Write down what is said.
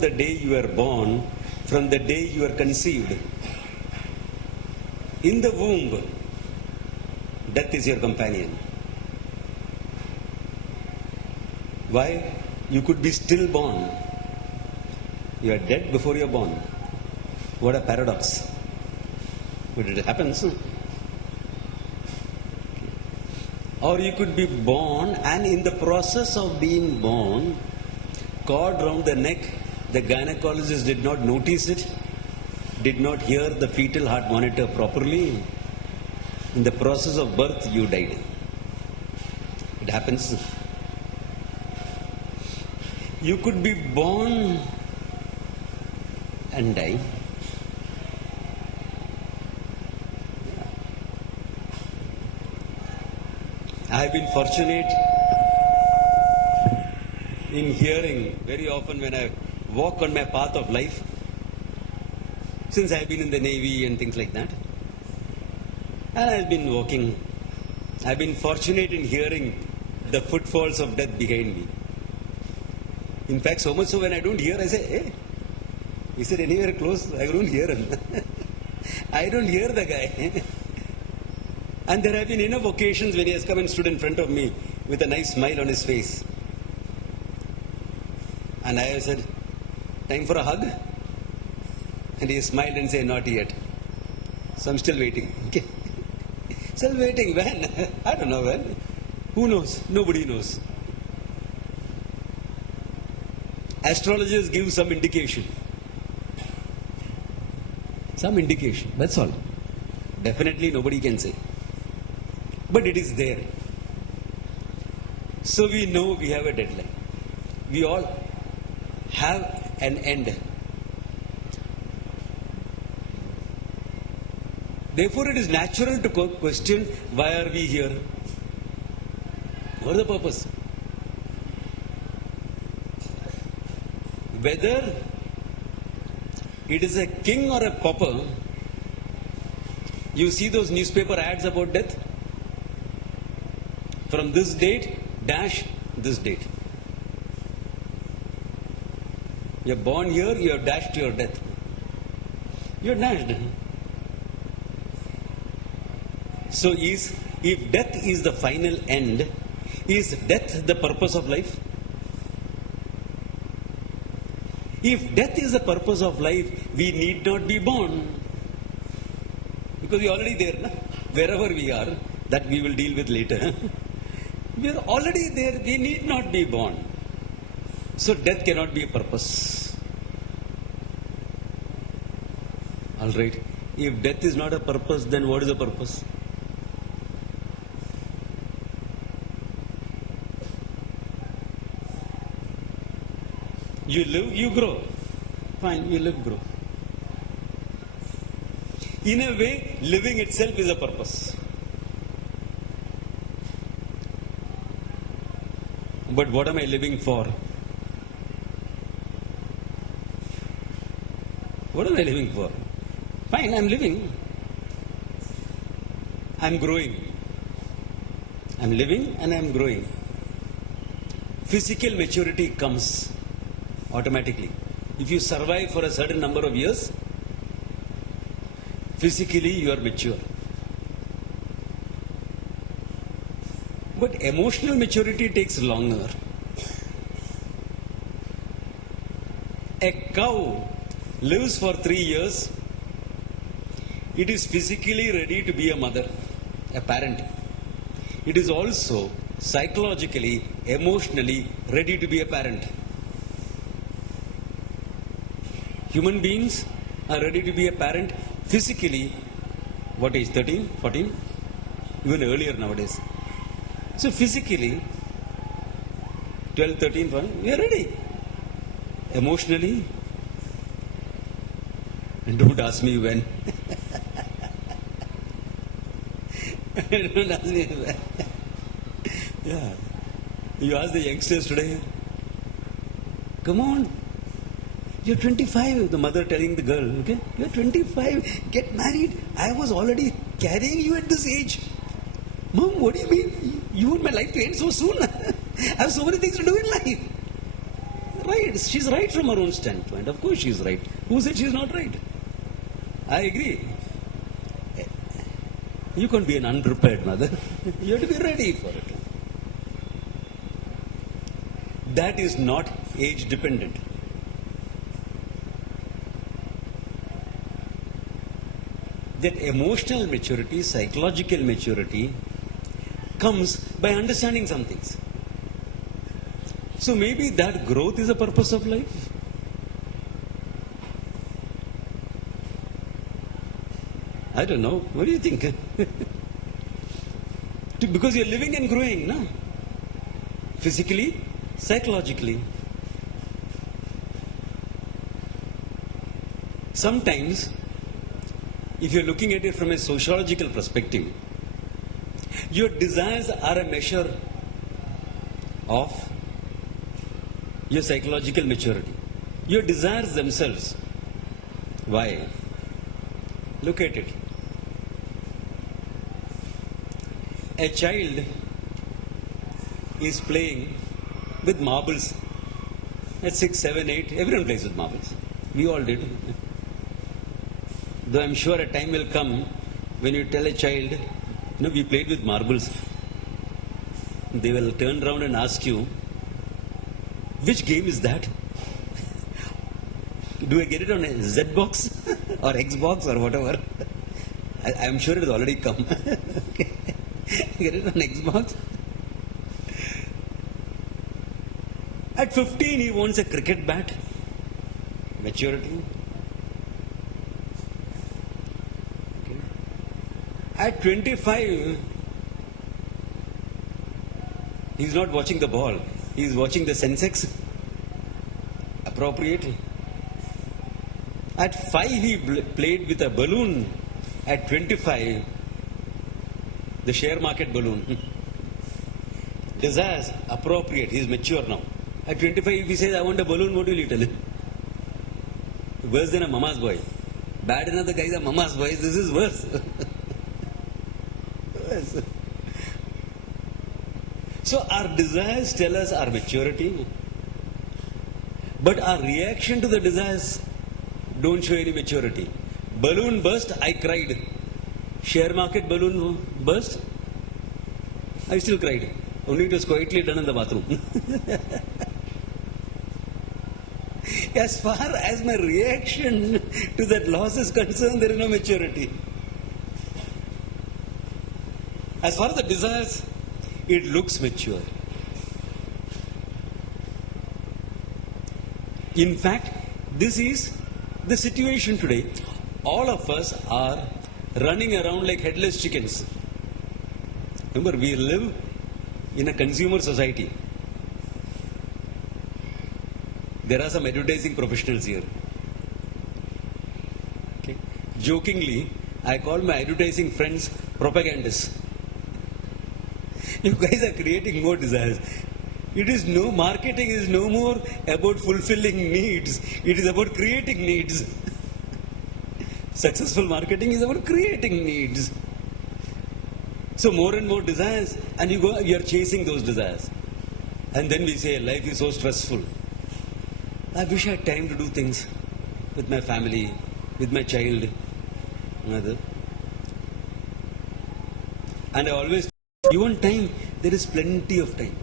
the day you are born, from the day you are conceived. In the womb, death is your companion. Why? You could be stillborn. You are dead before you are born. What a paradox. But it happens. Or you could be born, and in the process of being born, cord round the neck, the gynecologist did not notice it, did not hear the fetal heart monitor properly. In the process of birth, you died. It happens. You could be born and die. I have been fortunate in hearing very often when I walk on my path of life, since I have been in the Navy and things like that, and I have been walking, I have been fortunate in hearing the footfalls of death behind me. In fact, so much so when I don't hear, I say, hey, is it anywhere close? I don't hear him. I don't hear the guy. And there have been enough occasions when he has come and stood in front of me with a nice smile on his face. And I have said, time for a hug? And he smiled and said, not yet. So I'm still waiting. Okay. Still waiting. When? I don't know when. Who knows? Nobody knows. Astrologers give some indication. Some indication. That's all. Definitely nobody can say. But it is there. So we know we have a deadline. We all have an end. Therefore, it is natural to question, why are we here? What is the purpose? Whether it is a king or a pauper, you see those newspaper ads about death? From this date, dash this date. You are born here, you have dashed your death. You are dashed. So if death is the final end, is death the purpose of life? If death is the purpose of life, we need not be born. Because we are already there, na? Wherever we are, that we will deal with later. We are already there, we need not be born. So death cannot be a purpose. Alright, if death is not a purpose, then what is the purpose? You live, you grow. Fine, you live, grow. In a way, living itself is a purpose. But what am I living for? What am I living for? Fine, I'm living. I'm growing. I'm living and I'm growing. Physical maturity comes automatically. If you survive for a certain number of years, physically you are mature. But emotional maturity takes longer. A cow lives for 3 years. It is physically ready to be a mother, a parent. It is also psychologically, emotionally ready to be a parent. Human beings are ready to be a parent physically, what age, 13, 14? Even earlier nowadays. So physically, 12, 13, 14, we are ready. Emotionally, and don't ask me when. Don't ask me when. Yeah. You ask the youngsters today, come on, you're 25, the mother telling the girl, okay, you're 25, get married. I was already carrying you at this age. Mom, what do you mean? You want my life to end so soon? I have so many things to do in life. right. She's right from her own standpoint. Of course she's right. Who said she's not right? I agree. You can't be an unprepared mother. You have to be ready for it. That is not age dependent. That emotional maturity, psychological maturity comes by understanding some things. So maybe that growth is the purpose of life. I don't know. What do you think? Because you're living and growing, no? Physically, psychologically. Sometimes, if you're looking at it from a sociological perspective, your desires are a measure of your psychological maturity. Your desires themselves. Why? Look at it. A child is playing with marbles at 6, 7, 8. Everyone plays with marbles. We all did. Though I'm sure a time will come when you tell a child, we played with marbles. They will turn around and ask you, which game is that? Do I get it on a Z box or Xbox or whatever? I'm sure it has already come. Okay. Get it on Xbox. At 15, he wants a cricket bat. Maturity. Okay. At 25, he's not watching the ball. He's watching the Sensex. Appropriate. At 5, he played with a balloon. At 25, the share market balloon. Desires, appropriate. He's mature now. At 25, if he says, I want a balloon, what will you tell him? Worse than a mama's boy. Bad enough the guys are mama's boys. This is worse. Worse. So our desires tell us our maturity. But our reaction to the desires don't show any maturity. Balloon burst, I cried. Share market balloon burst, I still cried. Only it was quietly done in the bathroom. As far as my reaction to that loss is concerned, there is no maturity. As far as the desires, it looks mature. In fact, this is the situation today. All of us are running around like headless chickens. Remember, we live in a consumer society. There are some advertising professionals here. Okay. Jokingly, I call my advertising friends propagandists. You guys are creating more desires. Marketing is no more about fulfilling needs. It is about creating needs. Successful marketing is about creating needs. So more and more desires, and you are chasing those desires. And then we say, life is so stressful. I wish I had time to do things with my family, with my child, mother. And I always, you want time, there is plenty of time.